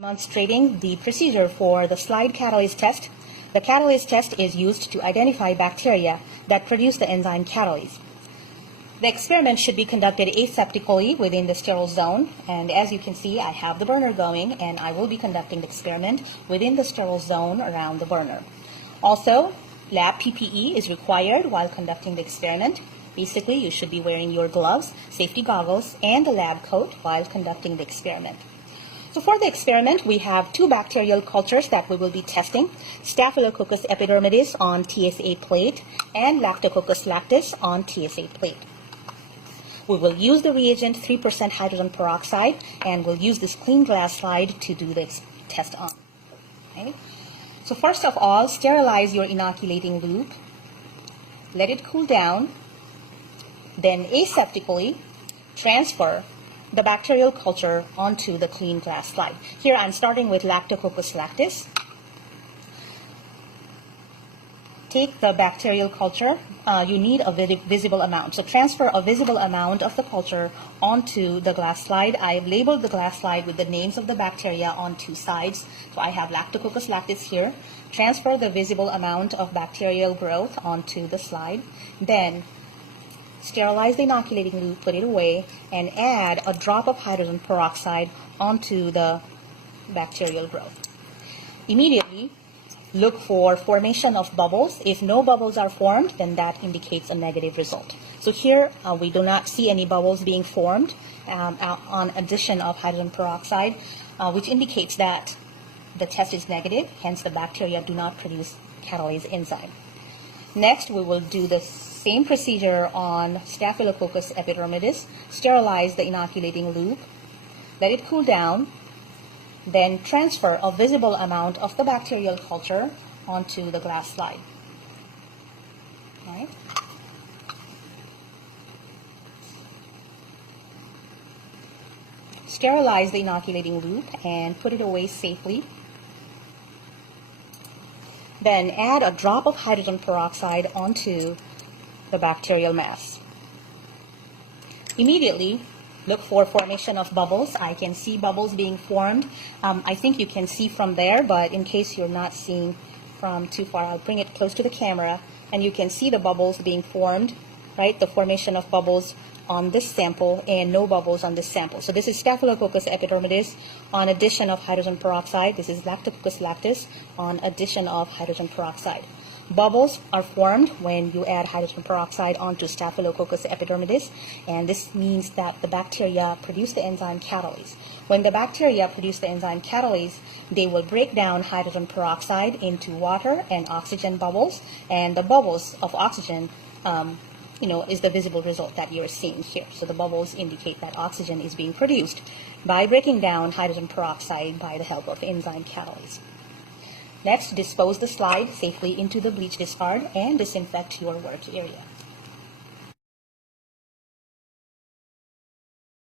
Demonstrating the procedure for the slide catalase test. The catalase test is used to identify bacteria that produce the enzyme catalase. The experiment should be conducted aseptically within the sterile zone, and as you can see, I have the burner going and I will be conducting the experiment within the sterile zone around the burner. Also, lab PPE is required while conducting the experiment. Basically, you should be wearing your gloves, safety goggles, and the lab coat while conducting the experiment. So for the experiment, we have two bacterial cultures that we will be testing: Staphylococcus epidermidis on TSA plate and Lactococcus lactis on TSA plate. We will use the reagent 3% hydrogen peroxide, and we'll use this clean glass slide to do this test on. Okay? So first of all, sterilize your inoculating loop, let it cool down, then aseptically transfer the bacterial culture onto the clean glass slide. Here I'm starting with Lactococcus lactis. Take the bacterial culture. You need a visible amount. So transfer a visible amount of the culture onto the glass slide. I've labeled the glass slide with the names of the bacteria on two sides. So I have Lactococcus lactis here. Transfer the visible amount of bacterial growth onto the slide. Then sterilize the inoculating loop, put it away, and add a drop of hydrogen peroxide onto the bacterial growth. Immediately, look for formation of bubbles. If no bubbles are formed, then that indicates a negative result. So here, we do not see any bubbles being formed on addition of hydrogen peroxide, which indicates that the test is negative, hence the bacteria do not produce catalase enzyme. Next, we will do the same procedure on Staphylococcus epidermidis. Sterilize the inoculating loop, let it cool down, then transfer a visible amount of the bacterial culture onto the glass slide. All right. Sterilize the inoculating loop and put it away safely. Then add a drop of hydrogen peroxide onto the bacterial mass. Immediately, look for formation of bubbles. I can see bubbles being formed. I think you can see from there, but in case you're not seeing from too far, I'll bring it close to the camera, and you can see the bubbles being formed, right? The formation of bubbles on this sample and no bubbles on this sample. So this is Staphylococcus epidermidis on addition of hydrogen peroxide. This is Lactococcus lactis on addition of hydrogen peroxide. Bubbles are formed when you add hydrogen peroxide onto Staphylococcus epidermidis, and this means that the bacteria produce the enzyme catalase. When the bacteria produce the enzyme catalase, they will break down hydrogen peroxide into water and oxygen bubbles, and the bubbles of oxygen is the visible result that you're seeing here. So the bubbles indicate that oxygen is being produced by breaking down hydrogen peroxide by the help of enzyme catalase. Next, dispose the slide safely into the bleach discard and disinfect your work area.